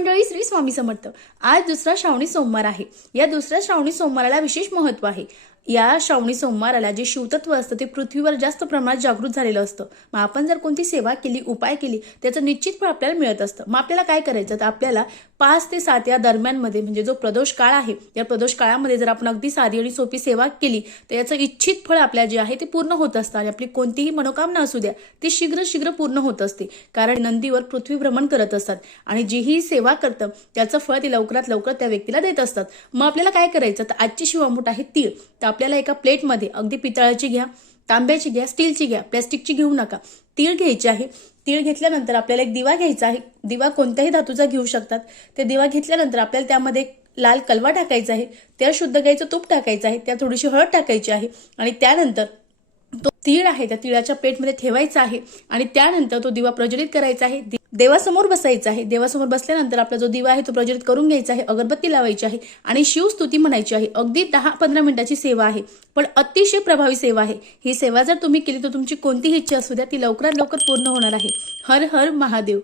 मंडळी, श्री स्वामी समर्थ. आज दुसरा श्रावणी सोमवार आहे. या दुसऱ्या श्रावणी सोमवाराला विशेष महत्व आहे. या श्रावणी सोमवाराला जे शिवतत्व असतं ते पृथ्वीवर जास्त प्रमाणात जागृत झालेलं असतं. मग आपण जर कोणती सेवा केली, उपाय केली, त्याचं निश्चित फळ आपल्याला मिळत असतं. मग आपल्याला काय करायचं, तर आपल्याला 5 ते 7 या दरम्यानमध्ये म्हणजे जो प्रदोष काळ आहे, या प्रदोष काळामध्ये जर आपण अगदी साधी आणि सोपी सेवा केली तर याचं इच्छित फळ आपल्या जे आहे ते पूर्ण होत असतं. आणि आपली कोणतीही मनोकामना असू द्या ती शीघ्र पूर्ण होत असते. कारण नंदीवर पृथ्वी भ्रमण करत असतात आणि जीही सेवा करतं त्याचं फळ ती लवकरात लवकर त्या व्यक्तीला देत असतात. मग आपल्याला काय करायचं, तर आजची शिवामूठ आहे तीळ. तर आपल्याला एका प्लेटमध्ये अगदी पितळाची घ्या, तांब्याची घ्या, स्टीलची घ्या, प्लॅस्टिकची घेऊ नका. तीळ घ्यायचे आहे. तीळ घेतल्यानंतर आपल्याला एक दिवा घ्यायचा आहे. दिवा कोणत्याही धातूचा घेऊ शकतात. ते दिवा घेतल्यानंतर आपल्याला त्यामध्ये लाल कलवा टाकायचा आहे, त्या शुद्ध गाईचं तूप टाकायचं आहे, त्या थोडीशी हळद टाकायची आहे आणि त्यानंतर तो तीळ आहे त्या तिळाच्या प्लेटमध्ये ठेवायचा आहे आणि त्यानंतर तो दिवा प्रज्वलित करायचा आहे. देवासमोर बसायचं आहे. देवासमोर बसल्यानंतर आपला जो दिवा आहे तो प्रज्वलित करून घ्यायचा आहे, अगरबत्ती लावायची आहे आणि शिवस्तुती म्हणायची आहे. अगदी 10-15 मिनिटाची सेवा आहे, पण अतिशय प्रभावी सेवा आहे. ही सेवा जर तुम्ही केली तर तुमची कोणतीही इच्छा असू द्या ती लवकरात लवकर पूर्ण होणार आहे. हर हर महादेव.